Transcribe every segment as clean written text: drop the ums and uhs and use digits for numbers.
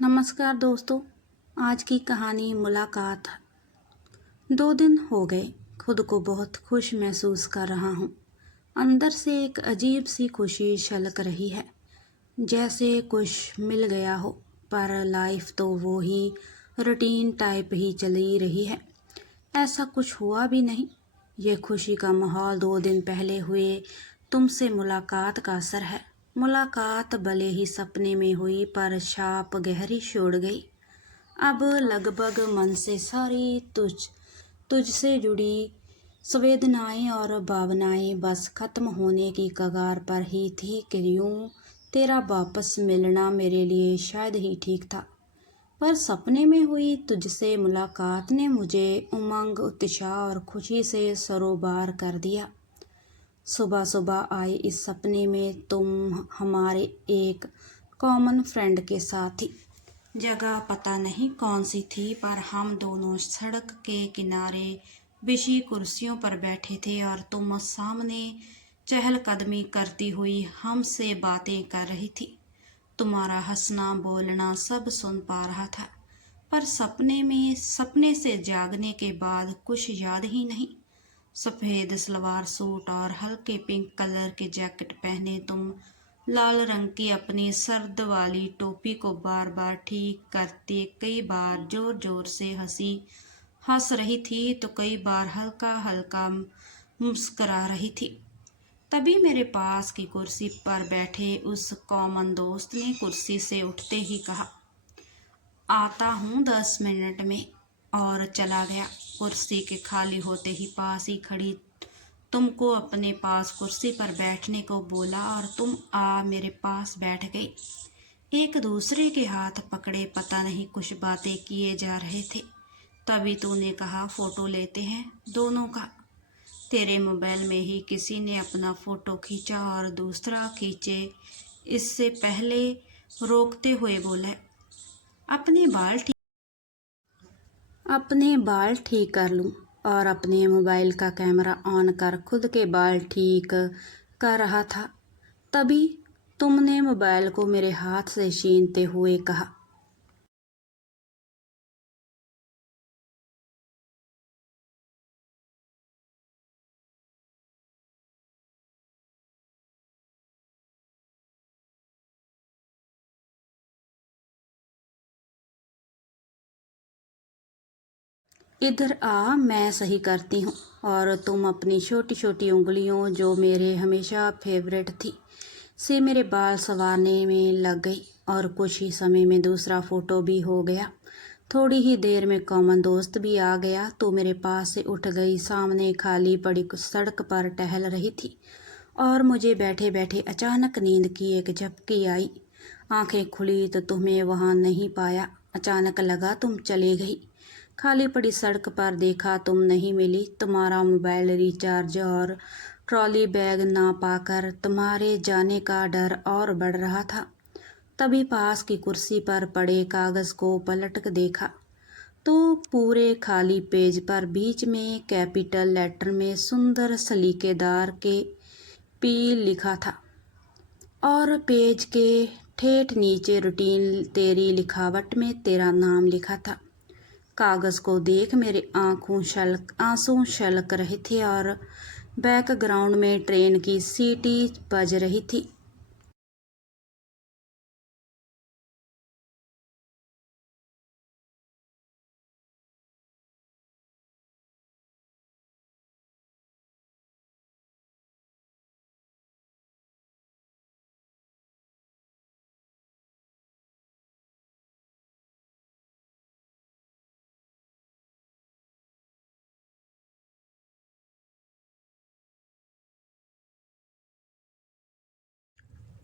नमस्कार दोस्तों। आज की कहानी मुलाकात। 2 दिन हो गए, खुद को बहुत खुश महसूस कर रहा हूँ। अंदर से एक अजीब सी खुशी छलक रही है, जैसे कुछ मिल गया हो। पर लाइफ तो वो ही रूटीन टाइप ही चली रही है, ऐसा कुछ हुआ भी नहीं। ये खुशी का माहौल 2 दिन पहले हुए तुमसे मुलाकात का असर है। मुलाकात भले ही सपने में हुई, पर छाप गहरी छोड़ गई। अब लगभग मन से सारी तुझसे जुड़ी संवेदनाएं और भावनाएं बस खत्म होने की कगार पर ही थी कि यूं तेरा वापस मिलना मेरे लिए शायद ही ठीक था। पर सपने में हुई तुझसे मुलाकात ने मुझे उमंग, उत्साह और खुशी से सरोबार कर दिया। सुबह सुबह आई इस सपने में तुम हमारे एक कॉमन फ्रेंड के साथ थी। जगह पता नहीं कौन सी थी, पर हम दोनों सड़क के किनारे बिछी कुर्सियों पर बैठे थे और तुम सामने चहलकदमी करती हुई हमसे बातें कर रही थी। तुम्हारा हंसना बोलना सब सुन पा रहा था, पर सपने से जागने के बाद कुछ याद ही नहीं। सफ़ेद सलवार सूट और हल्के पिंक कलर के जैकेट पहने तुम लाल रंग की अपनी सर्द वाली टोपी को बार बार ठीक करते कई बार जोर जोर से हंस रही थी, तो कई बार हल्का हल्का मुस्करा रही थी। तभी मेरे पास की कुर्सी पर बैठे उस कॉमन दोस्त ने कुर्सी से उठते ही कहा, आता हूँ 10 मिनट में, और चला गया। कुर्सी के खाली होते ही पास ही खड़ी तुमको अपने पास कुर्सी पर बैठने को बोला और तुम आ मेरे पास बैठ गई। एक दूसरे के हाथ पकड़े पता नहीं कुछ बातें किए जा रहे थे। तभी तूने कहा, फोटो लेते हैं दोनों का। तेरे मोबाइल में ही किसी ने अपना फ़ोटो खींचा और दूसरा खींचे इससे पहले रोकते हुए बोले, अपने बाल ठीक कर लूं। और अपने मोबाइल का कैमरा ऑन कर खुद के बाल ठीक कर रहा था। तभी तुमने मोबाइल को मेरे हाथ से छीनते हुए कहा, इधर आ, मैं सही करती हूँ। और तुम अपनी छोटी छोटी उंगलियों, जो मेरे हमेशा फेवरेट थी, से मेरे बाल संवारने में लग गई। और कुछ ही समय में दूसरा फोटो भी हो गया। थोड़ी ही देर में कॉमन दोस्त भी आ गया तो मेरे पास से उठ गई। सामने खाली पड़ी सड़क पर टहल रही थी और मुझे बैठे बैठे अचानक नींद की एक झपकी आई। आंखें खुली तो तुम्हें वहां नहीं पाया। अचानक लगा तुम चली गई। खाली पड़ी सड़क पर देखा तुम नहीं मिली। तुम्हारा मोबाइल रिचार्ज और ट्रॉली बैग ना पाकर तुम्हारे जाने का डर और बढ़ रहा था। तभी पास की कुर्सी पर पड़े कागज़ को पलट कर देखा तो पूरे खाली पेज पर बीच में कैपिटल लेटर में सुंदर सलीकेदार के पी लिखा था और पेज के ठेठ नीचे रूटीन तेरी लिखावट में तेरा नाम लिखा था। कागज़ को देख मेरे आंसू छलक रहे थे और बैकग्राउंड में ट्रेन की सीटी बज रही थी।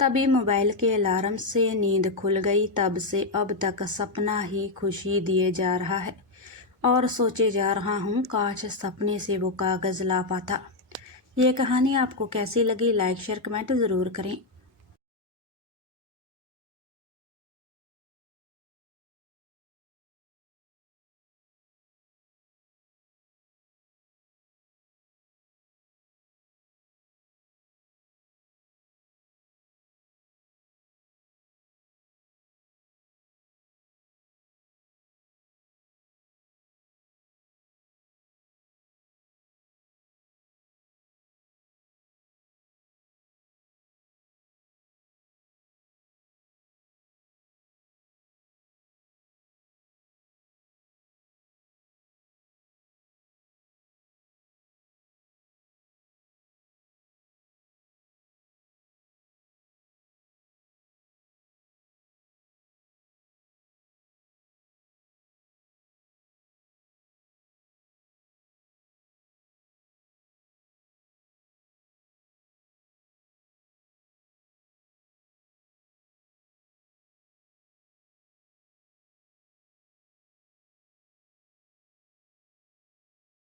तभी मोबाइल के अलार्म से नींद खुल गई। तब से अब तक सपना ही खुशी दिए जा रहा है और सोचे जा रहा हूँ, काश सपने से वो कागज़ ला पाता। ये कहानी आपको कैसी लगी? लाइक शेयर कमेंट ज़रूर करें।